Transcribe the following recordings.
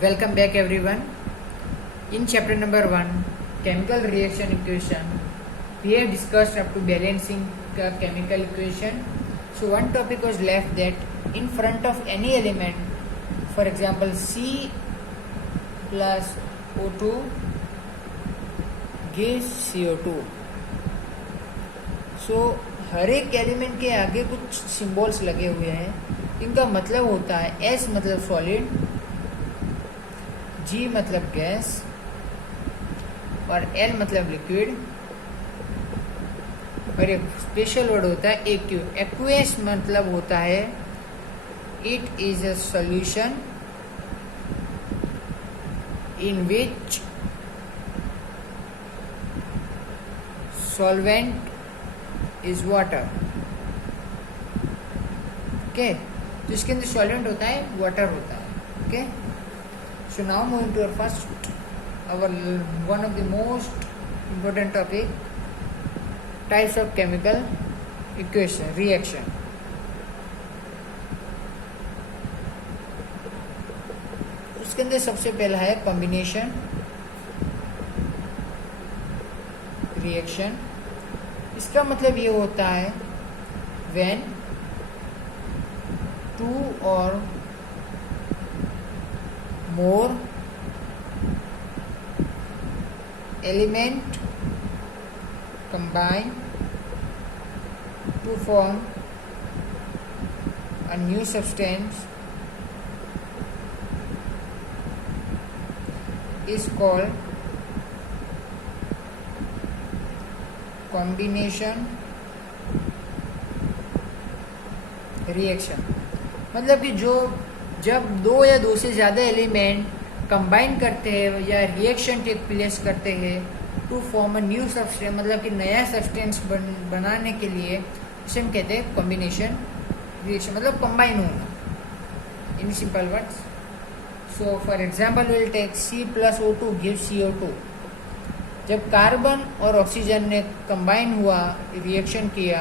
Welcome back everyone. In chapter number 1, chemical reaction equation, we have discussed up to balancing the chemical equation. So one topic was left that in front of any element, for example C plus O2 gives CO2. So हर एक element के आगे कुछ symbols लगे हुए हैं. इनका मतलब होता है S मतलब सॉलिड, G मतलब गैस और L मतलब लिक्विड और एक स्पेशल वर्ड होता है एक्यू. एक्वेस मतलब होता है it is a solution in which solvent is water. Okay, तो इसके अंदर सॉल्वेंट होता है, वाटर होता है. Okay, so now moving to our first, our one of the most important topic, types of chemical equation reaction. उसके अंदर सबसे पहला है कॉम्बिनेशन रिएक्शन. इसका मतलब ये होता है when two or more element combine to form a new substance is called combination reaction. मतलब कि जब दो या दो से ज़्यादा एलिमेंट कंबाइन करते हैं या रिएक्शन टेक प्लेस करते हैं to form a new substance, मतलब कि नया सब्सटेंस बनाने के लिए इसे हम कहते हैं कॉम्बिनेशन रिएक्शन, मतलब कंबाइन होना in simple words. So for example will take C plus O2 गिव्स CO2. जब कार्बन और ऑक्सीजन ने कंबाइन हुआ, रिएक्शन किया,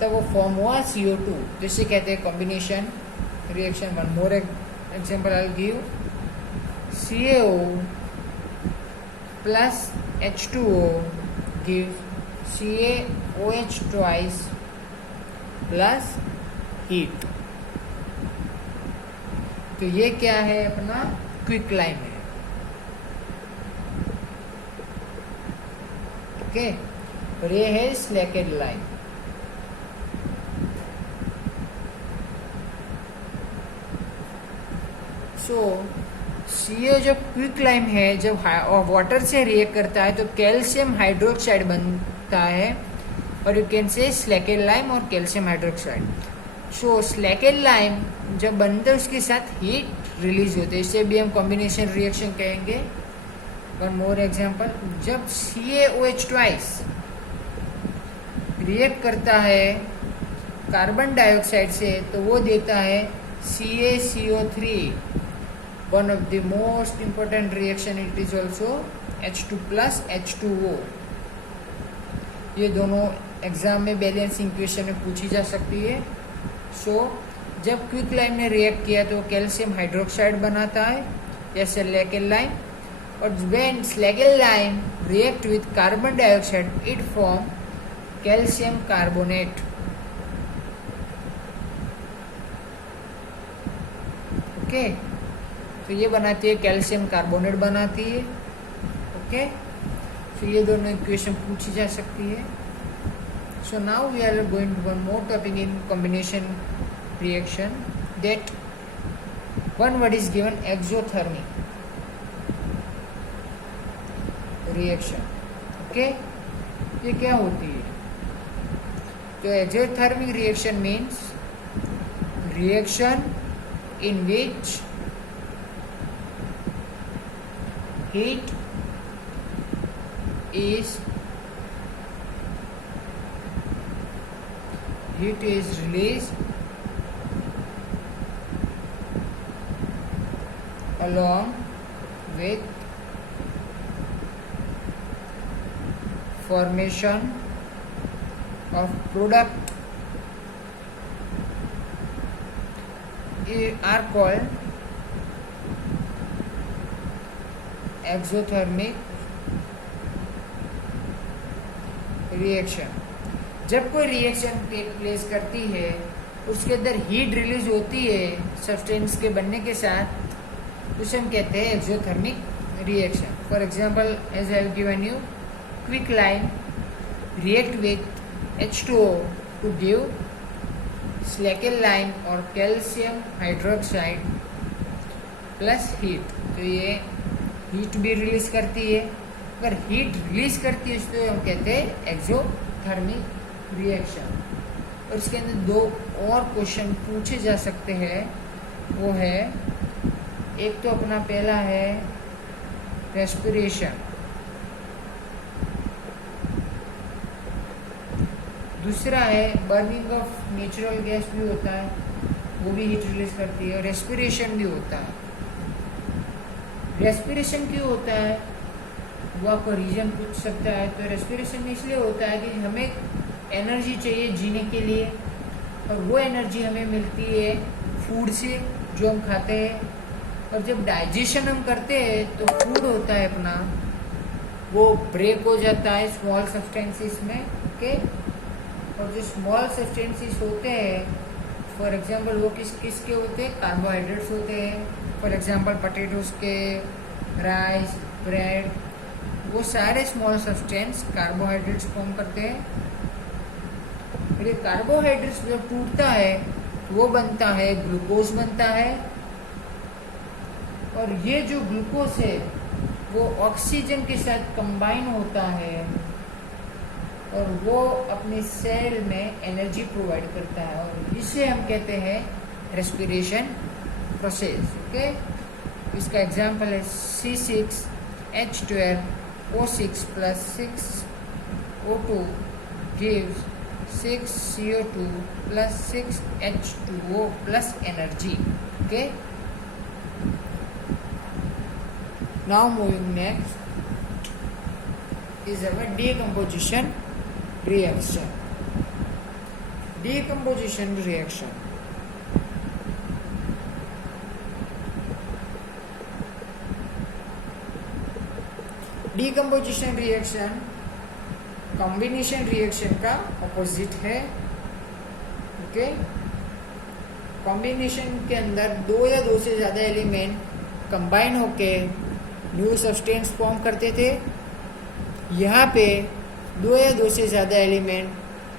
तब वो फॉर्म हुआ CO2, जिसे कहते हैं combination reaction. One more example I will give. CaO plus H2O gives CaOH twice plus heat. तो ये क्या है? अपना क्विक लाइम है. ओके, और ये है स्लैकेड लाइम. सो CO जब क्विक लाइम है, जब वाटर से रिएक्ट करता है तो कैल्शियम हाइड्रोक्साइड बनता है, और यू कैन से स्लैकेड लाइम और कैल्शियम हाइड्रोक्साइड. सो स्लैकेड लाइम जब बनता है उसके साथ हीट रिलीज होते हैं, इसे भी हम कॉम्बिनेशन रिएक्शन कहेंगे. वन मोर एग्जांपल, जब CaOH ट्वाइस रिएक्ट करता है कार्बन डाइऑक्साइड से तो वो देता है CaCO3. One of the most important reaction, it is also H2 plus H2O. ये दोनों एग्जाम में बैलेंसिंग इक्वेशन में पूछी जा सकती है. सो जब क्विक लाइम ने रिएक्ट किया तो कैल्शियम हाइड्रोक्साइड बनाता है या स्लैकेड लाइम, और when slaked lime react with carbon dioxide it form calcium carbonate. Okay, तो ये बनाती है कैल्शियम कार्बोनेट बनाती है. ओके, तो ये दोनों इक्वेशन पूछी जा सकती है. So now we are going to one more topic in combination reaction, that one word is given exothermic reaction. Okay, ये क्या होती है? तो exothermic reaction means reaction in which heat is released along with formation of product are called exothermic reaction. जब कोई reaction take place करती है, उसके अंदर हीट रिलीज होती है सब्सटेंस के बनने के साथ, उसे हम कहते हैं exothermic reaction. For example, as I have given you, quicklime react with H2O to give slackline और कैल्शियम हाइड्रोक्साइड प्लस हीट। तो ये हीट भी रिलीज करती है। अगर हीट रिलीज करती है तो हम कहते हैं एक्सोथर्मिक रिएक्शन। और इसके अंदर दो और क्वेश्चन पूछे जा सकते हैं, वो है, एक तो अपना पहला है रेस्पिरेशन, दूसरा है बर्निंग ऑफ नेचुरल गैस भी होता है, वो भी हीट रिलीज करती है। रेस्पिरेशन भी होता है। रेस्पिरेशन क्यों होता है, वो आपको रीजन पूछ सकता है। तो रेस्पिरेशन इसलिए होता है कि हमें एनर्जी चाहिए जीने के लिए, और वो एनर्जी हमें मिलती है फूड से जो हम खाते हैं। और जब डाइजेशन हम करते हैं तो फूड होता है अपना, वो ब्रेक हो जाता है स्मॉल सब्सटेंसेस में, ओके। और जो स्मॉल सब्सटेंसेस होते हैं, फॉर एग्जांपल वो किसके होते हैं, कार्बोहाइड्रेट्स होते हैं। फॉर एग्जांपल पोटैटोज के, राइस, ब्रेड, वो सारे स्मॉल सब्सटेंस कार्बोहाइड्रेट्स फॉर्म करते हैं। फिर कार्बोहाइड्रेट्स जब टूटता है वो बनता है ग्लूकोज बनता है। और ये जो ग्लूकोज है वो ऑक्सीजन के साथ कंबाइन होता है और वो अपने सेल में एनर्जी प्रोवाइड करता है, और इसे हम कहते हैं रेस्पिरेशन प्रोसेस, ओके। इसका एग्जांपल है C6H12O6 plus 6O2 gives 6CO2 plus 6H2O plus energy, okay. Now moving next is our decomposition reaction. Decomposition reaction. Decomposition reaction combination reaction का ऑपोजिट है, ओके। कॉम्बिनेशन के अंदर दो या दो से ज़्यादा एलिमेंट कंबाइन होके न्यू सब्सटेंस फॉर्म करते थे। यहाँ पे दो या दो से ज़्यादा एलिमेंट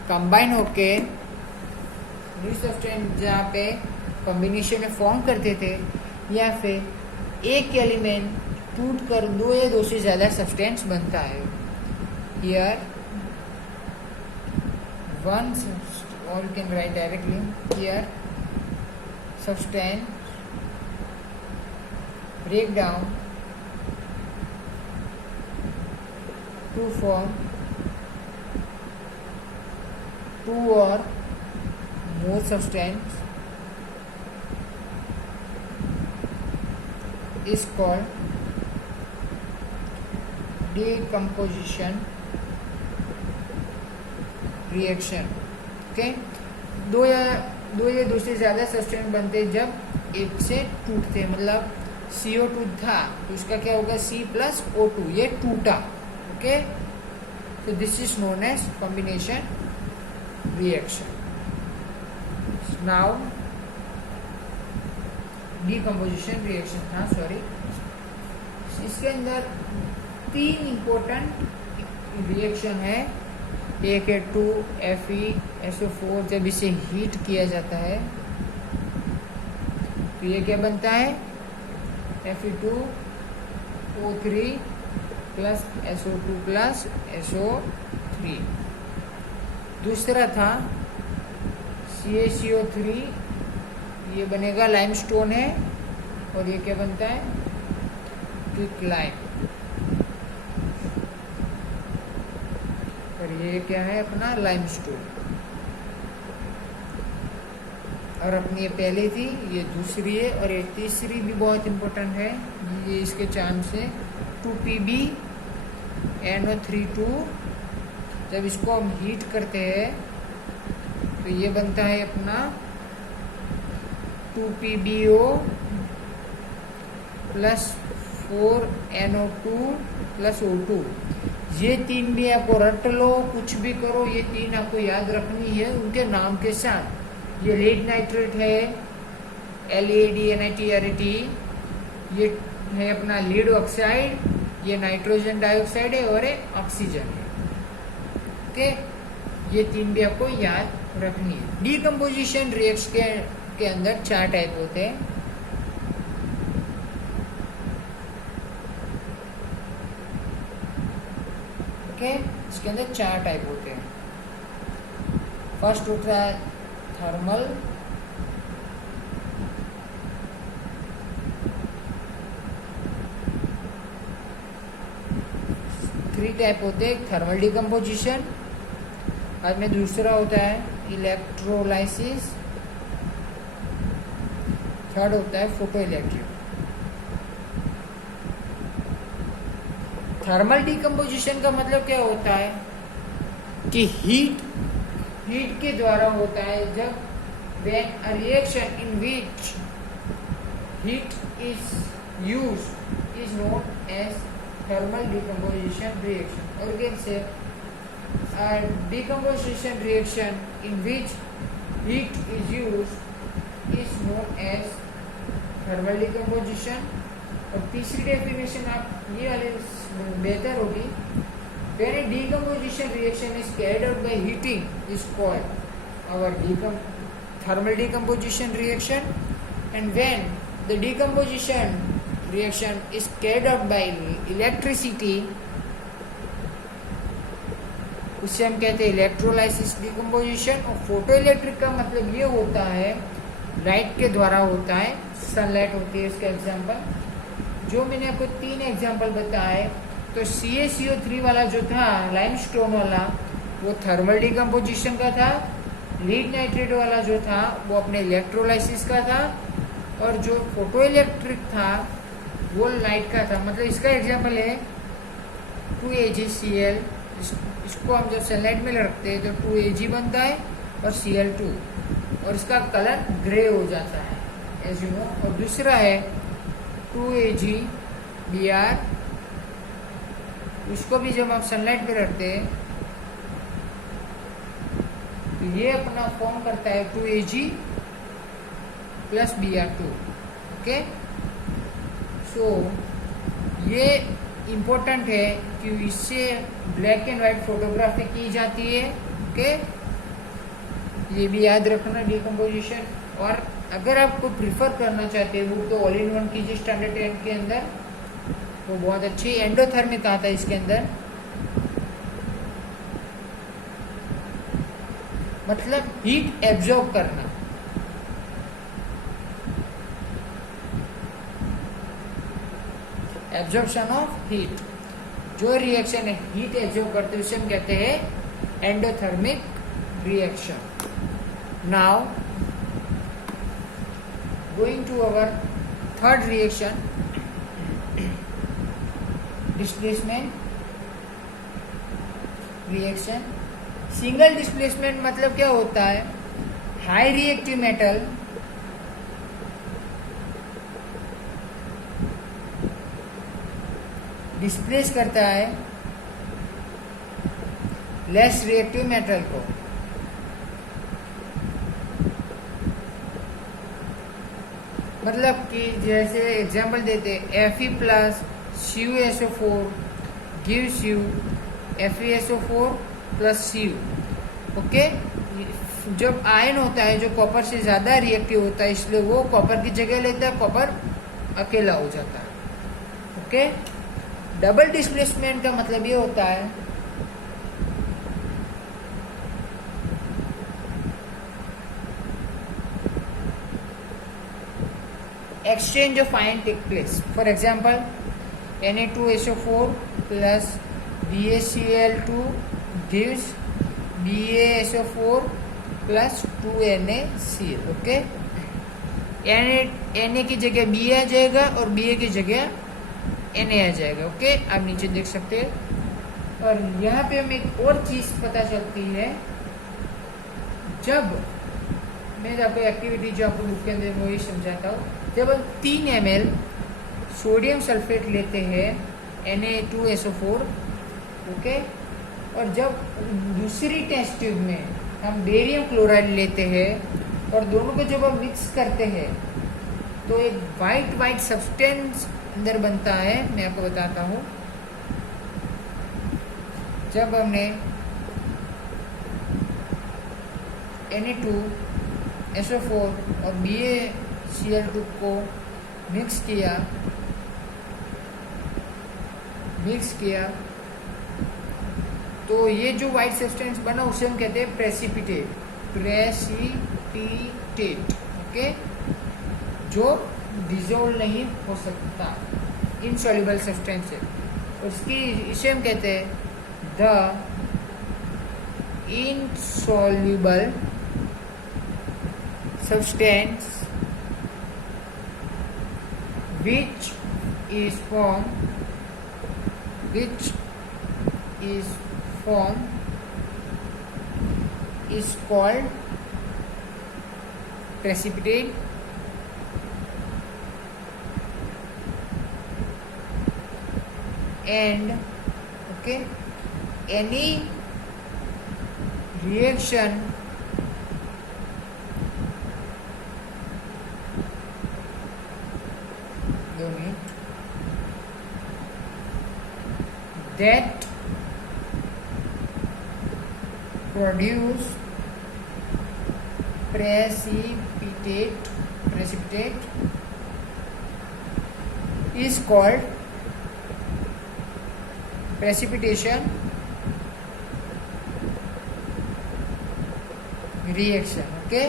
कंबाइन होके न्यू सब्सटेंस जहाँ पे कॉम्बिनेशन में फॉर्म करते थे, या फिर एक एलिमेंट टूट कर दो या दो से ज़्यादा सब्सटेंस बनता है। Here one, or you can write directly here, substance break down to form two or more substance is called decomposition reaction, okay. दो या दो से ज़्यादा सब्सटेंस बनते जब एक से टूटते, मतलब CO2 था तो उसका क्या होगा C+O2, ये टूटा, ओके। तो this is known as combination reaction. Now decomposition reaction था, सॉरी। इसके अंदर तीन इंपॉर्टेंट रिएक्शन है। एक है 2FeSO4, जब इसे हीट किया जाता है तो ये क्या बनता है, Fe2O3 plus SO2 plus SO3। दूसरा था CaCO3, ये बनेगा लाइमस्टोन है, और ये क्या बनता है, क्विकलाइन। और ये क्या है अपना लाइमस्टोन। और अपनी ये पहली थी, ये दूसरी है, और ये तीसरी भी बहुत इम्पोर्टेंट है। ये इसके चांस है 2PbNO32। जब इसको हम हीट करते हैं तो ये बनता है अपना 2PbO plus 4NO2 plus O2। ये तीन भी आपको रट लो, कुछ भी करो, ये तीन आपको याद रखनी है उनके नाम के साथ। ये लीड नाइट्रेट है, LEDNITRAT, ये है अपना लीड ऑक्साइड, ये नाइट्रोजन डाइऑक्साइड है और ये ऑक्सीजन है। ओके, ये तीन भी आपको याद रखनी है। डीकम्पोजिशन रिएक्शन के अंदर 4 टाइप होते हैं। ओके, इसके अंदर 4 टाइप होते हैं। फर्स्ट होता है थर्मल, थ्री टाइप होते हैं। थर्मल डिकम्पोजिशन, बाद में दूसरा होता है इलेक्ट्रोलाइसिस, थर्ड होता है फोटो इलेक्ट्रिक। थर्मल डिकम्पोजिशन का मतलब क्या होता है कि हीट के द्वारा होता है। जब when a reaction in which heat is used is known as thermal decomposition reaction, or you can say a decomposition reaction in which heat is used is known as thermal decomposition। और तीसरी definition आप ये वाले बेहतर होगी, when a decomposition reaction is carried out by heating is called our thermal decomposition reaction, and when the decomposition reaction is carried out by electricity उसे हम कहते हैं इलेक्ट्रोलाइसिस डिकम्पोजिशन। और फोटो इलेक्ट्रिक का मतलब ये होता है लाइट के द्वारा होता है, सनलाइट होती है इसका एग्जांपल। जो मैंने आपको 3 एग्जांपल बताए, तो CaCO3 वाला जो था लाइमस्टोन वाला वो थर्मल डिकम्पोजिशन का था, लीड नाइट्रेट वाला जो था वो अपने इलेक्ट्रोलाइसिस का था, और जो फोटो इलेक्ट्रिक था वो लाइट का था। मतलब इसका एग्जांपल है 2AgCl, इसको हम जब सनलाइट में रखते हैं तो 2Ag बनता है और Cl2, और इसका कलर ग्रे हो जाता है एज यू नो। और दूसरा है 2AgBr, उसको भी जब आप सनलाइट में रखते हैं तो ये अपना फॉर्म करता है 2Ag प्लस Br2। ओके, सो ये इम्पोर्टेंट है कि इससे ब्लैक एंड वाइट फोटोग्राफी की जाती है। ओके, ये भी याद रखना डिकम्पोजिशन। और अगर आपको प्रिफर करना चाहते हैं वो तो ऑल इन वन कीजिए स्टैंडर्ड 10 के अंदर, वो बहुत अच्छी एंडोथर्मिक आता है इसके अंदर, मतलब हीट एब्जॉर्ब करना। एब्जॉर्प्शन ऑफ हीट, जो रिएक्शन है हीट एब्जॉर्ब करते हैं उसे हम कहते हैं endothermic reaction. Now going to our third reaction, displacement reaction. Single displacement मतलब क्या होता है, हाई रिएक्टिव मेटल डिस्प्लेस करता है लेस रिएक्टिव मेटल को। मतलब कि जैसे एग्जांपल देते Fe plus CuSO4 gives you FeSO4 plus Cu। Okay, जब आयन होता है जो कॉपर से ज़्यादा रिएक्टिव होता है, इसलिए वो कॉपर की जगह लेता है, कॉपर अकेला हो जाता है। ओके, डबल डिस्प्लेसमेंट का मतलब ये होता है exchange of ion take place. For example, Na2SO4 plus BaCl2 gives BaSO4 plus 2NaCl. Okay, Na की जगह Ba आ जाएगा और Ba की जगह Na आ जाएगा। ओके, आप नीचे देख सकते हैं। और यहाँ पे हमें एक और चीज पता चलती है, जब मैं आपको एक्टिविटी जो आपको बुक के अंदर वही समझाता हूँ, जब हम 3 ml सोडियम सल्फेट लेते हैं Na2SO4, ओके, और जब दूसरी टेस्ट ट्यूब में हम बेरियम क्लोराइड लेते हैं और दोनों को जब हम मिक्स करते हैं तो एक वाइट सब्सटेंस अंदर बनता है। मैं आपको बताता हूँ। जब हमने Na2SO4 और BaCl2 को मिक्स किया तो ये जो वाइट सब्सटेंस बना उसे हम कहते हैं प्रेसिपिटेट, ओके, जो डिजोल्व नहीं हो सकता, इनसॉल्युबल सब्सटेंस है। उसकी इसे हम कहते हैं the insoluble substance which is formed is called precipitate, and okay, any reaction that produce precipitate is called precipitation reaction, okay.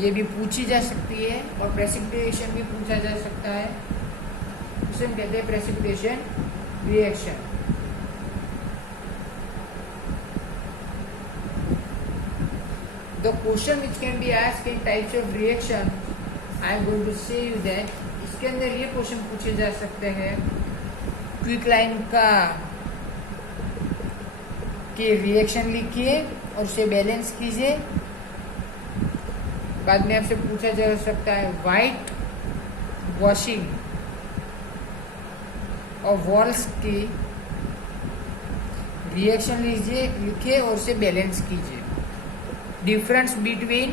ये भी पूछी जा सकती है और प्रेसिपिटेशन भी पूछा जा सकता है, उसे हम कहते हैं precipitation reaction. The question which can be asked in types of reaction, I am going to say you that इसके अंदर ये क्वेश्चन पूछे जा सकते हैं क्विकलाइन का के रिएक्शन लिखिए और उसे बैलेंस कीजिए। बाद में आपसे पूछा जा सकता है वाइट वॉशिंग और वॉल्स की रिएक्शन लिखिए और उसे बैलेंस कीजिए। Difference between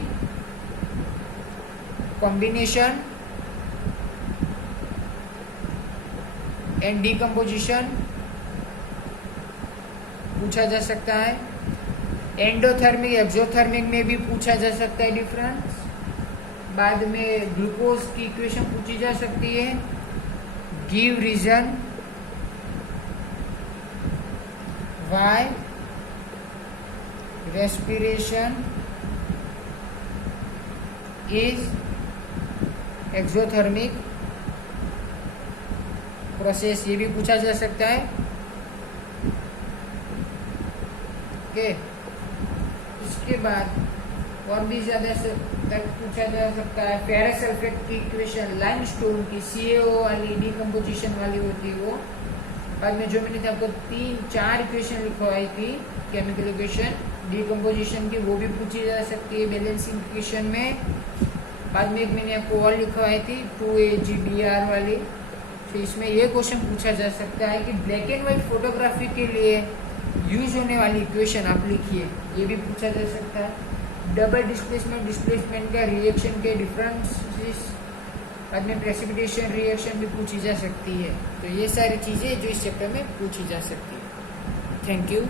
combination and decomposition पूछा जा सकता है। एंडोथर्मिक एक्सोथर्मिक में भी पूछा जा सकता है डिफरेंस। बाद में ग्लूकोज की इक्वेशन पूछी जा सकती है। Give reason why respiration is exothermic process, ये भी पूछा जा सकता है, ओके। इसके बाद और भी ज़्यादा तक पूछा जा सकता है फेरस सल्फेट की इक्वेशन, लाइमस्टोन की CaO वाली डिकम्पोजिशन वाली होती है वो। बाद में जो मैंने आपको 3-4 इक्वेशन लिखवाई थी केमिकल इक्वेशन डिकम्पोजिशन की, वो भी पूछी जा सकती है बैलेंसिंग इक्वेशन में। बाद में एक मैंने आपको और लिखवाई थी 2AgBr वाली, तो इसमें ये क्वेश्चन पूछा जा सकता है कि ब्लैक एंड व्हाइट फोटोग्राफी के लिए यूज होने वाली इक्वेशन आप लिखिए, ये भी पूछा जा सकता है। डबल डिस्प्लेसमेंट का रिएक्शन के डिफरेंसेस, बाद में प्रेसिपिटेशन रिएक्शन भी पूछी जा सकती है। तो ये सारी चीज़ें जो इस चैप्टर में पूछी जा सकती है। Thank you.